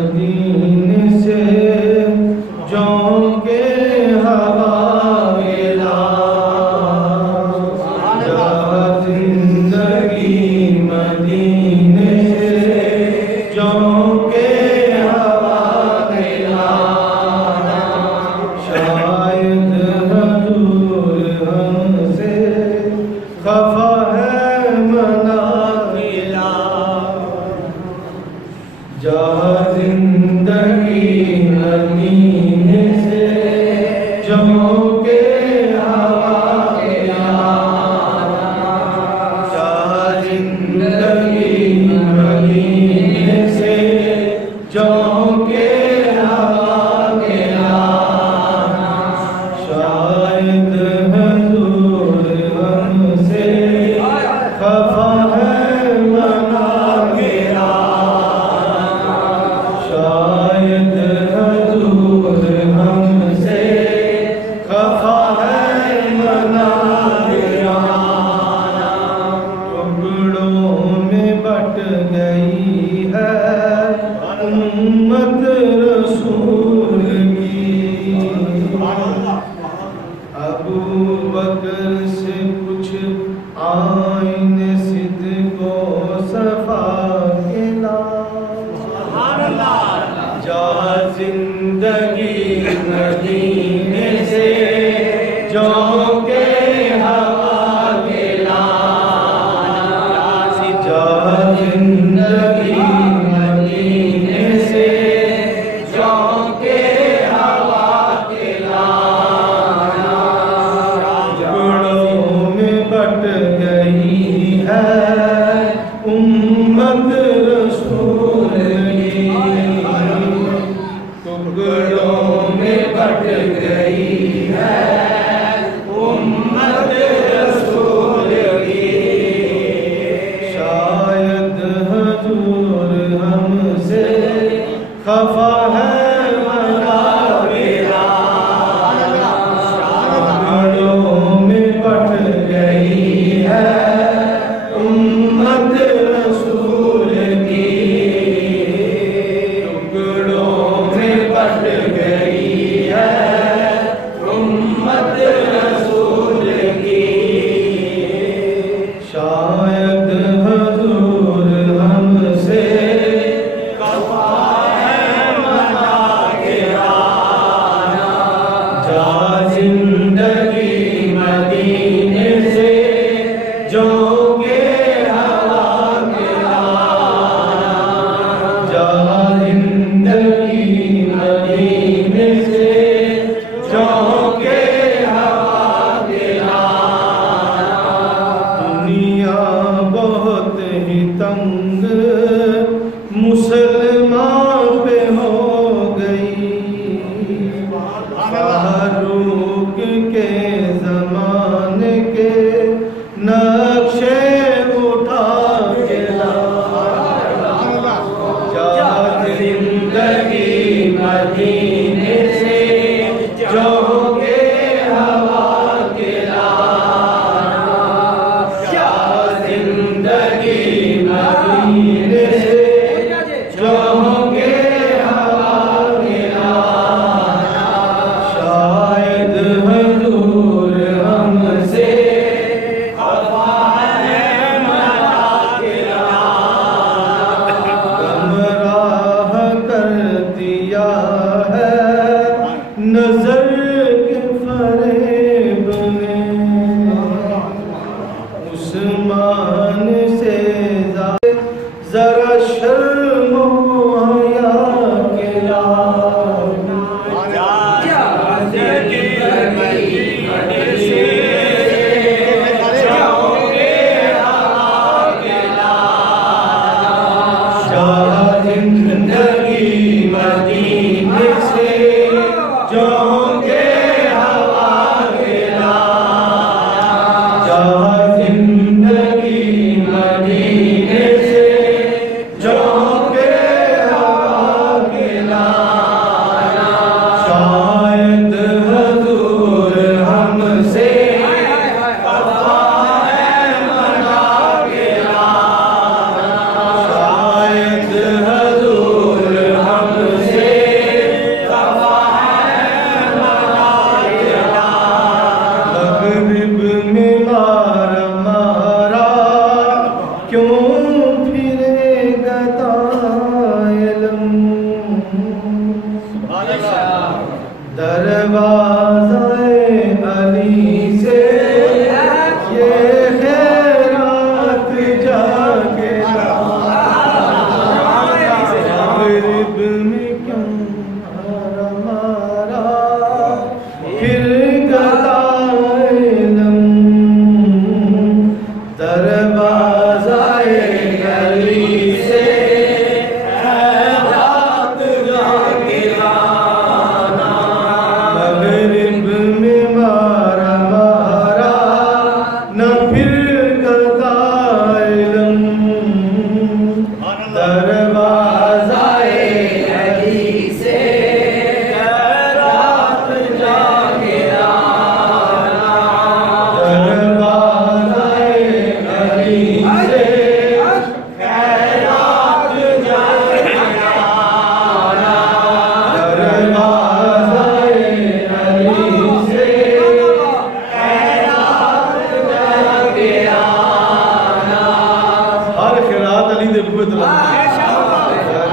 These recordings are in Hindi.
दीन से जोंके हवा मिला, जिंदगी मदीने से जोंके हवा मिला। शायद हजूर हमसे खफा है मना मिला, जहाँ जिंदगी मदीने से जोंके हवा मिला, जहाँ जिंदगी मदीने से जोंके हवा मिला। शायद हजूर हमसे खफा है मना मिला, शायद हजूर हमसे खफा है मना मिला। टुकड़ों में बट गई है उम्मत रसूल की, अबू बकर से कुछ आईने सिद्को सफा के नाम, जहाँ जिंदगी मदीने से जोंके हवा मिला, जहाँ जिंदगी मदीने से जोंके हवा मिला। टुकड़ों में बट गई है उम्मत रसूल की, टुकड़ों में बट गई है उम्मत रसूल की। शायद हजूर हमसे खफा है मना मिला, टुकड़ों में बट गई है उम्मत रसूल की, टुकड़ों में बट गई है उम्मत रसूल की। शायद हजूर हमसे खफा है मना मगरिब में क्यों मारा मारा फिर गताइलम दरवाज़ाए अली से रात जाके आना। मगरिब में मारा मारा न फिर गताइलम दरवाज़ाए अली से रात जाके आना। दरवाज़ाए अली से खैरात जाके आना। दरवाज़ाए अली से खैरात जाके आना। हर खैरात अली दे बुए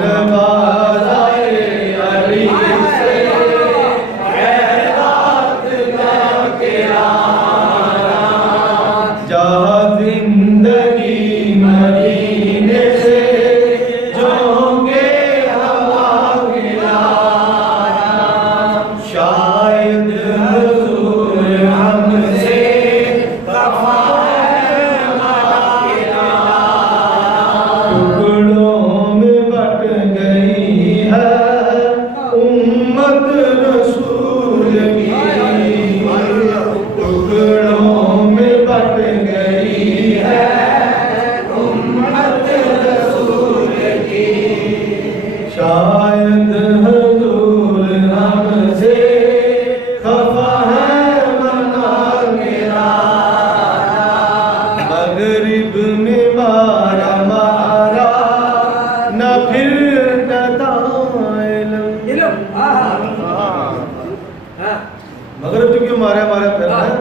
दरवाज़ाए अली से खैरात जाके आना। जहाँ जिंदगी मदीने से जोगे हवा गिराना। शायद हुजूर हमसे खफा है मना गिराना। टुकड़ों में बट गई है उम्मत रसूल की। टुकड़ों में बट गई है उम्मत रसूल की। शायद हुजूर हमसे खफा है मना गिराना। मगरिब में मारा मारा न फिर गताइलम। मगरिब तो क्यों मारा मारा फिर है?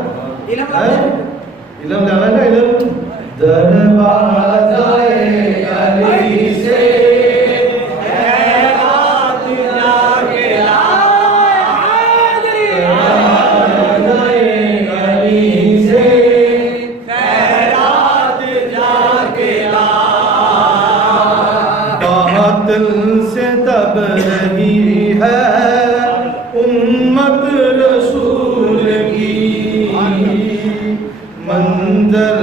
इलम जाना ना इलम। दरवाज़ाए अली से खैरात जाके आना। दरवाज़ाए अली से खैरात जाके आना। बातिल से तब रही है उम्मत रसूल की। मंजर